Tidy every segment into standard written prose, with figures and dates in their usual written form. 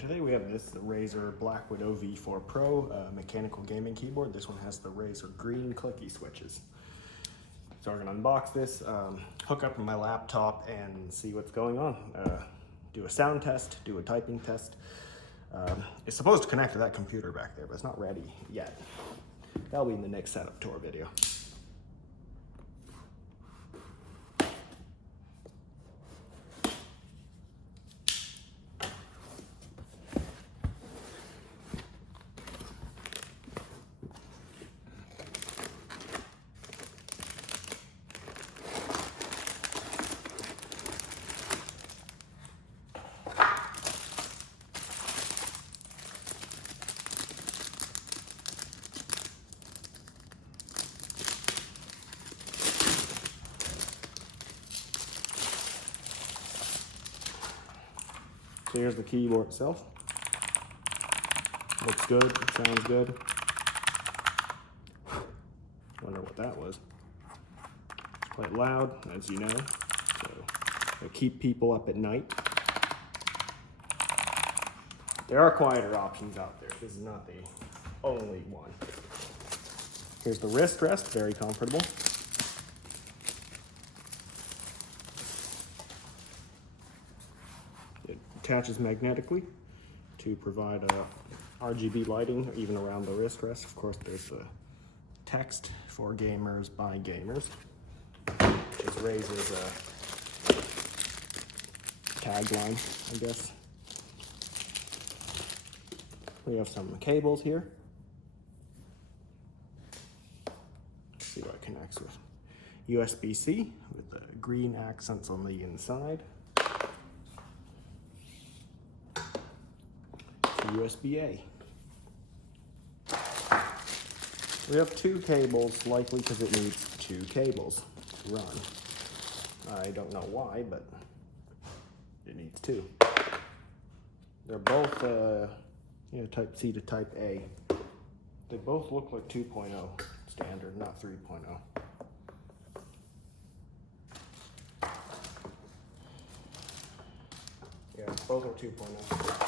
today we have this Razer Blackwidow V4 Pro mechanical gaming keyboard. This one has the Razer green clicky switches. So we're gonna unbox this, hook up my laptop and see what's going on. Do a sound test, do a typing test. It's supposed to connect to that computer back there, but it's not ready yet. That'll be in the next setup tour video. So here's the keyboard itself. Looks good, sounds good. Wonder what that was. It's quite loud, as you know, so it'll keep people up at night. There are quieter options out there. This is not the only one. Here's the wrist rest, very comfortable. Attaches magnetically to provide RGB lighting even around the wrist rest. Of course, there's the text for gamers by gamers, which is Razer's tagline, I guess. We have some cables here. Let's see what it connects with. USB-C with the green accents on the inside. USB-A. We have two cables, likely because it needs two cables to run. I don't know why, but it needs two. They're both type C to type A. They both look like 2.0 standard, not 3.0. Yeah, both are 2.0.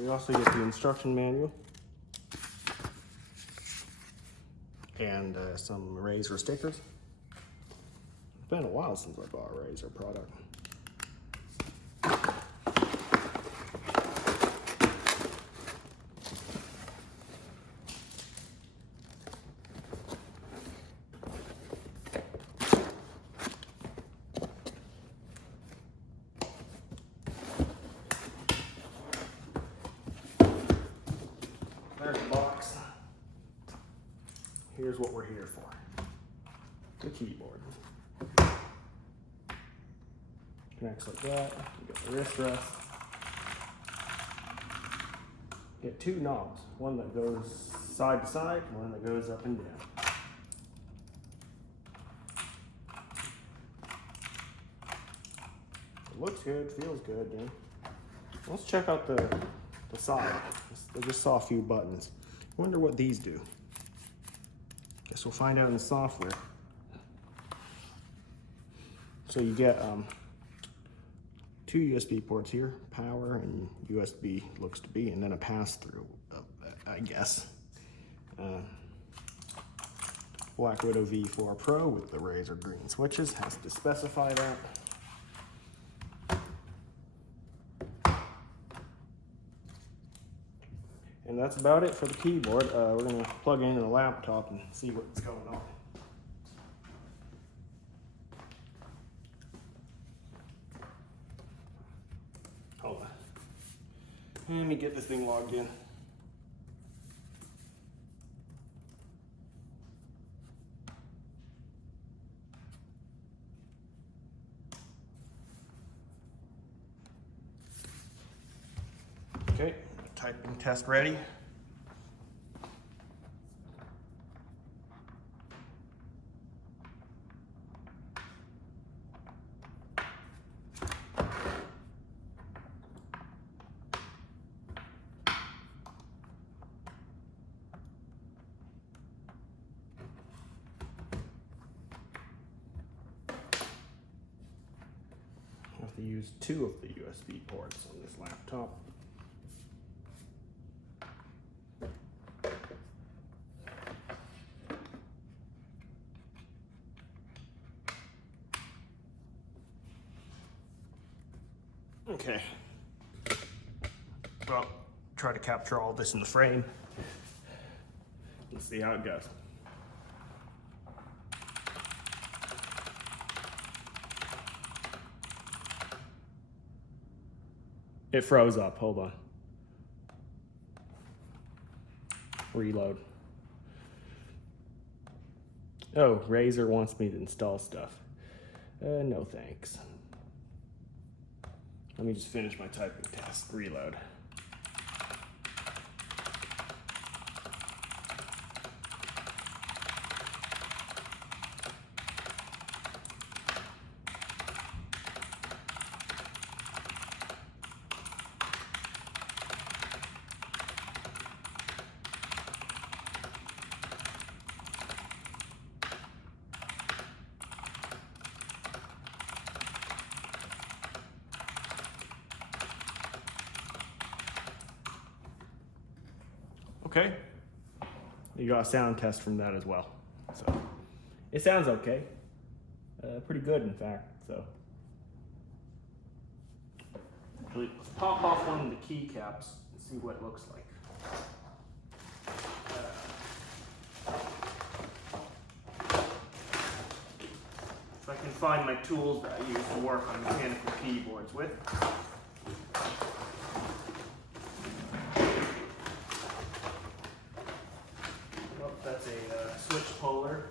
We also get the instruction manual and some Razer stickers. It's been a while since I bought a Razer product. There's the box. Here's what we're here for. The keyboard. Connects like that. You get the wrist rest. Get two knobs. One that goes side to side, one that goes up and down. It looks good, feels good, dude. Let's check out the side. I just saw a few buttons. I wonder what these do. Guess we'll find out in the software. So you get two USB ports here, power and USB looks to be, and then a pass-through, I guess. Blackwidow V4 Pro with the Razer green switches has to specify that. And that's about it for the keyboard. We're going to plug it into the laptop and see what's going on. Hold on. Let me get this thing logged in. Okay, typing test ready. use 2 of the USB ports on this laptop. Okay. Well, try to capture all this in the frame. Let's see how it goes. It froze up, hold on. Reload. Oh, Razer wants me to install stuff. No thanks. Let me just finish my typing task. Reload. Okay, you got a sound test from that as well. So it sounds okay, pretty good in fact. So let's pop off one of the keycaps and see what it looks like. If I can find my tools that I use to work on mechanical keyboards with. That's a switch puller.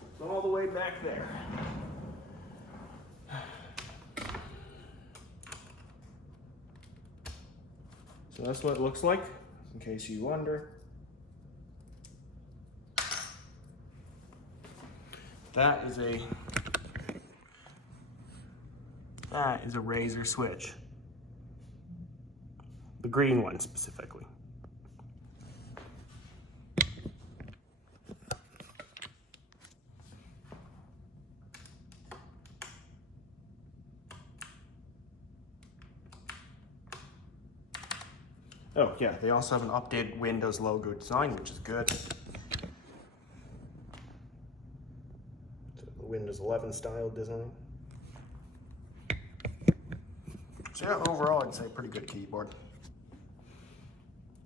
It's all the way back there. So that's what it looks like, in case you wonder. That is a Razer switch. The green one specifically. Oh yeah, they also have an updated Windows logo design, which is good. So the Windows 11 style design. So yeah, overall I'd say pretty good keyboard.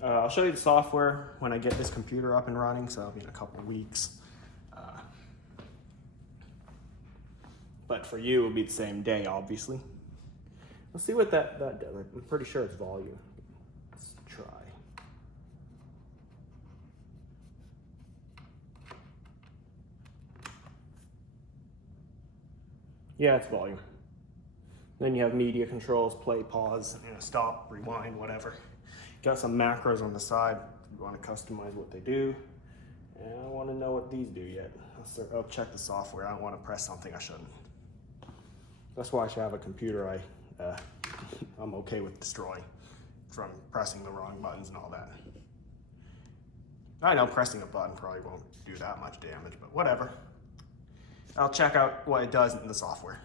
I'll show you the software when I get this computer up and running, so that'll be in a couple weeks. But for you, it'll be the same day, obviously. Let's see what that does. I'm pretty sure it's volume. Let's try. Yeah, it's volume. Then you have media controls, play, pause, stop, rewind, whatever. Got some macros on the side if you want to customize what they do. And I don't want to know what these do yet. I'll check the software. I don't want to press something I shouldn't. That's why I should have a computer I'm okay with destroying from pressing the wrong buttons and all that. I know pressing a button probably won't do that much damage, but whatever. I'll check out what it does in the software.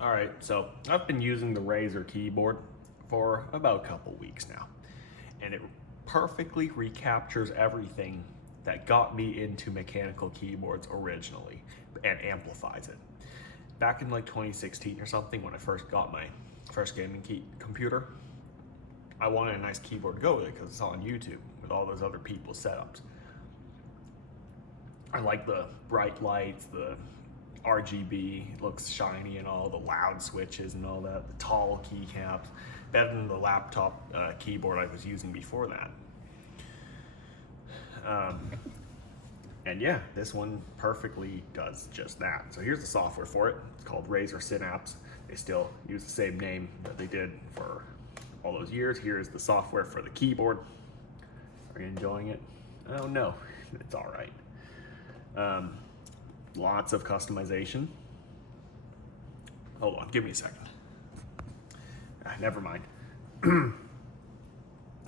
All right, so I've been using the Razer keyboard for about a couple weeks now, and it perfectly recaptures everything that got me into mechanical keyboards originally and amplifies it. Back in like 2016 or something, when I first got my first gaming computer, I wanted a nice keyboard to go with it because it's on YouTube with all those other people's setups. I like the bright lights, the RGB, it looks shiny and all, the loud switches and all that, the tall keycaps, better than the laptop keyboard I was using before that. And yeah, this one perfectly does just that. So here's the software for it. It's called Razer Synapse. They still use the same name that they did for all those years. Here's the software for the keyboard. Are you enjoying it? Oh no, it's all right. Lots of customization. Hold on, give me a second. Never mind.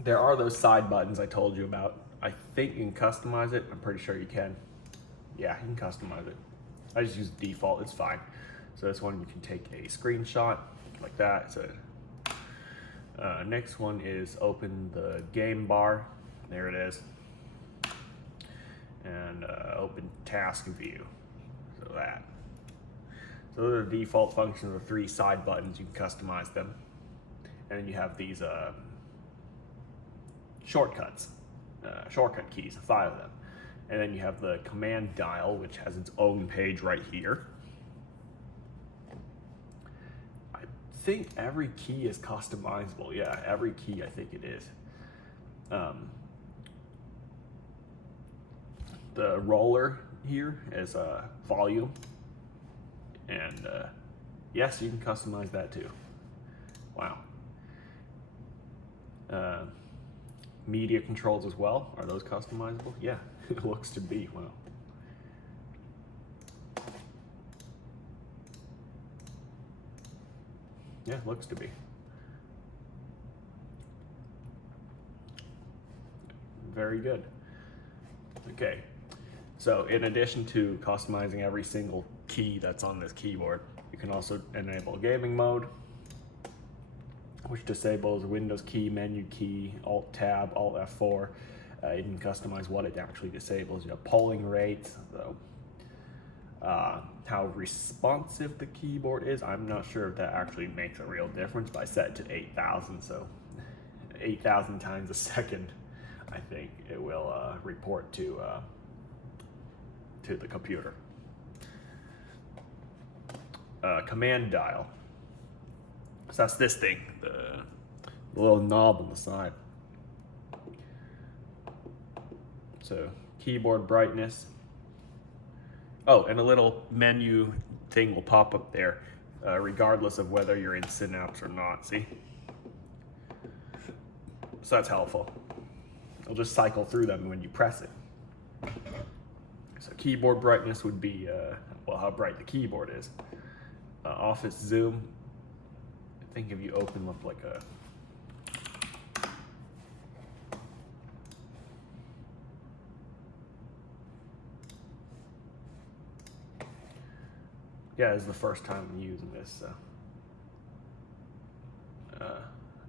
There are those side buttons I told you about. I think you can customize it. I'm pretty sure you can. Yeah, you can customize it. I just use the default, it's fine. So this one you can take a screenshot like that. So next one is open the game bar. There it is. And open task view. So that. So those are the default functions of the 3 side buttons. You can customize them. And then you have these shortcuts, shortcut keys, 5 of them. And then you have the command dial, which has its own page right here. I think every key is customizable. Yeah, every key I think it is. The roller here is volume. And yes, you can customize that too. Wow. Media controls as well. Are those customizable? Yeah, it looks to be. Wow. Yeah, it looks to be. Very good. Okay, so in addition to customizing every single key that's on this keyboard, you can also enable gaming mode, which disables Windows key, menu key, Alt Tab, Alt F4. You can customize what it actually disables. You have polling rates, so how responsive the keyboard is. I'm not sure if that actually makes a real difference, but I set it to 8,000, so 8,000 times a second, I think it will report to the computer. Command dial. So that's this thing, the little knob on the side. So keyboard brightness. Oh, and a little menu thing will pop up there, regardless of whether you're in Synapse or not, see? So that's helpful. It'll just cycle through them when you press it. So keyboard brightness would be, well, how bright the keyboard is. Office zoom. I think if you open up like a yeah, this is the first time I'm using this, so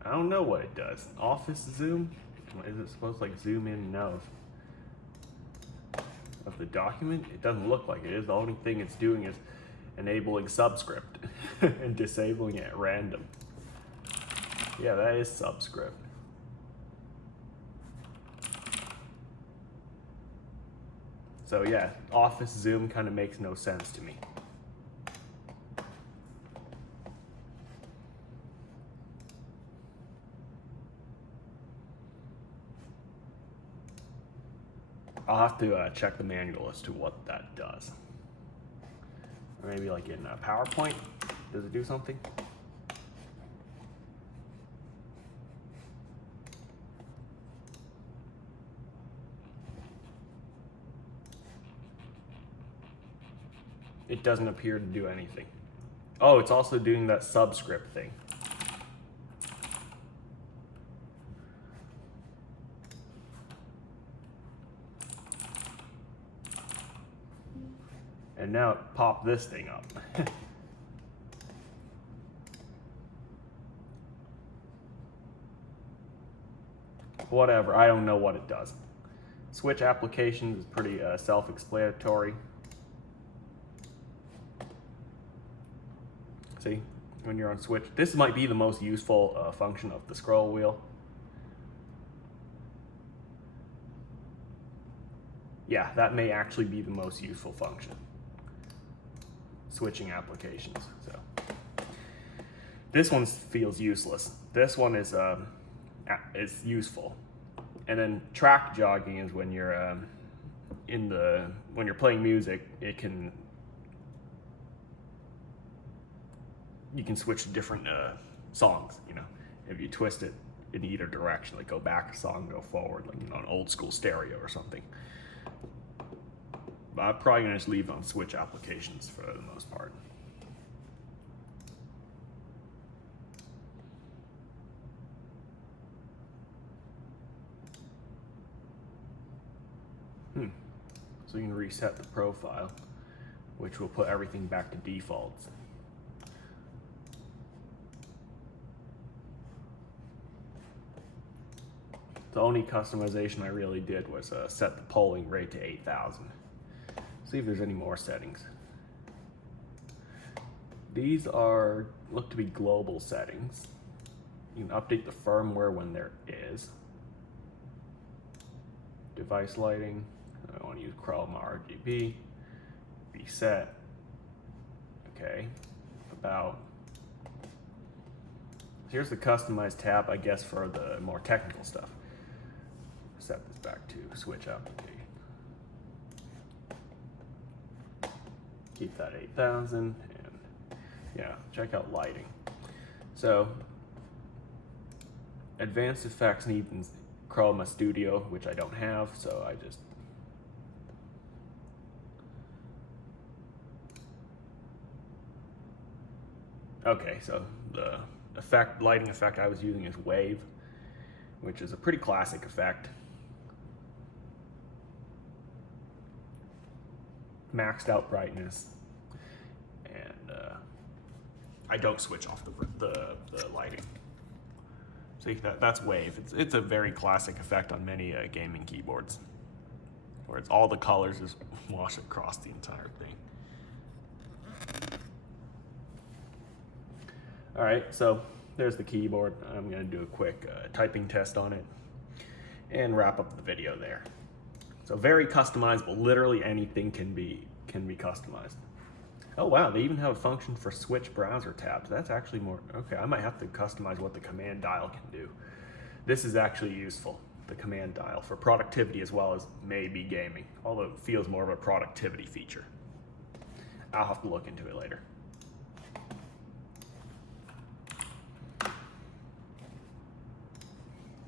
I don't know what it does. Office zoom? Is it supposed to like zoom in and out of the document? It doesn't look like it is. The only thing it's doing is enabling subscript and disabling it at random. Yeah, that is subscript. So yeah, Office zoom kind of makes no sense to me. I'll have to check the manual as to what that does. Or maybe like in PowerPoint, does it do something? It doesn't appear to do anything. Oh, it's also doing that subscript thing. And now it popped this thing up. Whatever, I don't know what it does. Switch applications is pretty self-explanatory. See, when you're on switch, this might be the most useful function of the scroll wheel. Yeah, that may actually be the most useful function. Switching applications. So this one feels useless. This one is useful. And then track jogging is when you're when you're playing music, you can switch to different songs. You know, if you twist it in either direction, like go back a song, go forward, like an old school stereo or something. But I'm probably gonna just leave it on switch applications for the most part. So you can reset the profile, which will put everything back to defaults. The only customization I really did was set the polling rate to 8,000. See if there's any more settings. These look to be global settings. You can update the firmware when there is. Device lighting, I want to use Chroma RGB. Be set. Okay, here's the customized tab, I guess, for the more technical stuff. Set this back to switch application. Keep that 8,000, and yeah, check out lighting. So, advanced effects need Chroma Studio, which I don't have, so I just okay. So the lighting effect I was using is Wave, which is a pretty classic effect. Maxed out brightness, and I don't switch off the lighting. See, that's Wave. It's a very classic effect on many gaming keyboards, where it's all the colors just wash across the entire thing. All right, so there's the keyboard. I'm gonna do a quick typing test on it and wrap up the video there. So very customizable. Literally anything can be customized. Oh wow, they even have a function for switch browser tabs. That's actually more, okay, I might have to customize what the command dial can do. This is actually useful, the command dial, for productivity as well as maybe gaming, although it feels more of a productivity feature. I'll have to look into it later.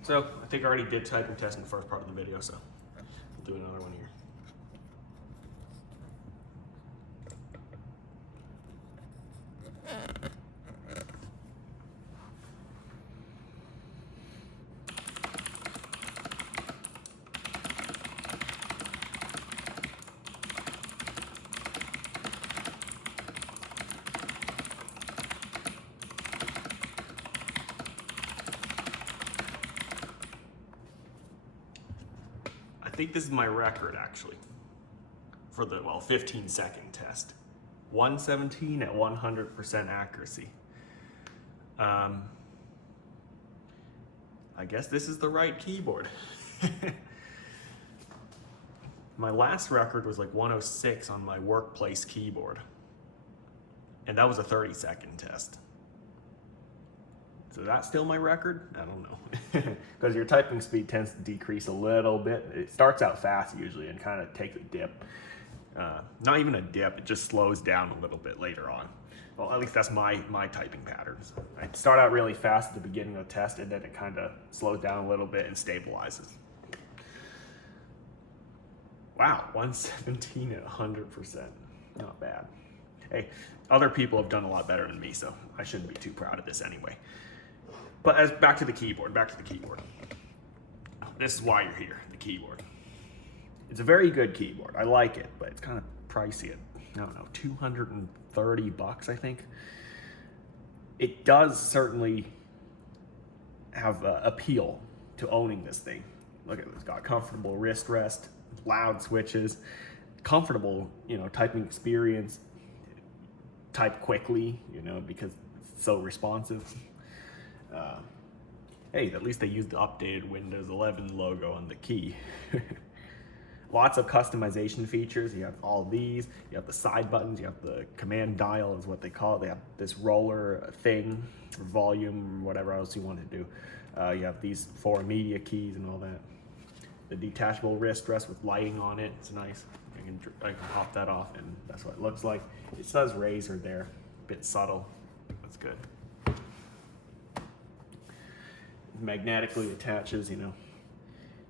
So I think I already did typing test in the first part of the video, so I'll do another one here. I think this is my record actually for the 15-second test. 117 at 100% accuracy. I guess this is the right keyboard. My last record was like 106 on my workplace keyboard, and that was a 30-second test. So that's still my record? I don't know. Because your typing speed tends to decrease a little bit. It starts out fast usually and kind of takes a dip. Not even a dip, it just slows down a little bit later on. Well, at least that's my typing patterns. I start out really fast at the beginning of the test, and then it kind of slows down a little bit and stabilizes. Wow, 117 at 100%. Not bad. Hey, other people have done a lot better than me, so I shouldn't be too proud of this anyway. But back to the keyboard. This is why you're here, the keyboard. It's a very good keyboard. I like it, but it's kind of pricey at, I don't know, 230 bucks, I think. It does certainly have appeal to owning this thing. Look at it, it's got comfortable wrist rest, loud switches, comfortable, typing experience. Type quickly, because it's so responsive. Hey, at least they used the updated Windows 11 logo on the key. Lots of customization features. You have all these, you have the side buttons, you have the command dial is what they call it. They have this roller thing, volume, whatever else you want to do. You have these 4 media keys and all that. The detachable wrist rest with lighting on it, it's nice. I can pop that off and that's what it looks like. It says Razer there, a bit subtle, that's good. Magnetically attaches,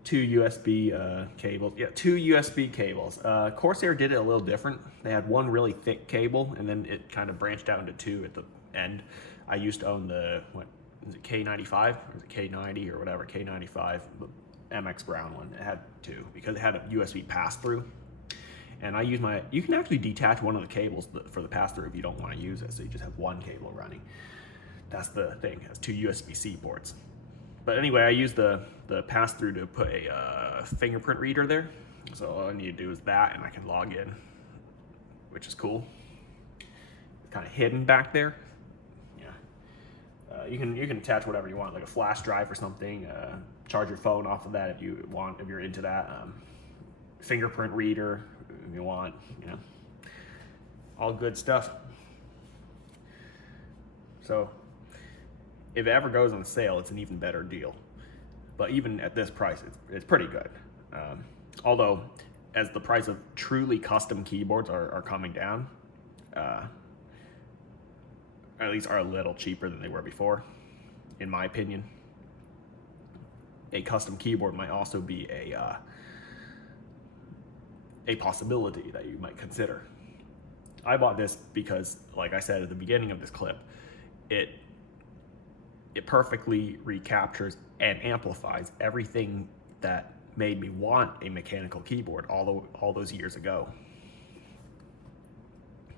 2 USB cables. Yeah, 2 USB cables. Corsair did it a little different. They had one really thick cable, and then it kind of branched out into 2 at the end. I used to own the, is it K95? Or is it K90 or whatever, K95, the MX Brown one. It had 2 because it had a USB pass-through. And I use you can actually detach one of the cables for the pass-through if you don't want to use it, so you just have one cable running. That's the thing, it has 2 USB-C ports. But anyway, I use the pass-through to put a fingerprint reader there. So all I need to do is that, and I can log in, which is cool. It's kind of hidden back there. Yeah. You can attach whatever you want, like a flash drive or something. Charge your phone off of that if you want, if you're into that. Fingerprint reader if you want, you know, all good stuff. So if it ever goes on sale, it's an even better deal. But even at this price, it's pretty good. Although, as the price of truly custom keyboards are coming down, at least are a little cheaper than they were before, in my opinion. A custom keyboard might also be a possibility that you might consider. I bought this because, like I said at the beginning of this clip, it perfectly recaptures and amplifies everything that made me want a mechanical keyboard all those years ago.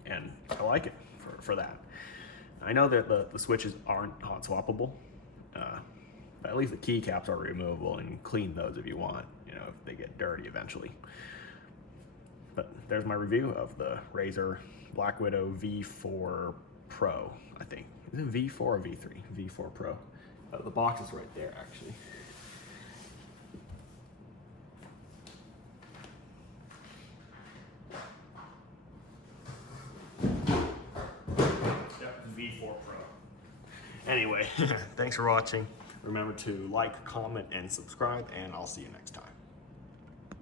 And I like it for that. I know that the switches aren't hot swappable, but at least the keycaps are removable, and you can clean those if you want, you know, if they get dirty eventually. But there's my review of the Razer Blackwidow V4 Pro, I think. Is it V4 or V3? V4 Pro. The box is right there, actually. Yep, V4 Pro. Anyway, thanks for watching. Remember to like, comment, and subscribe, and I'll see you next time.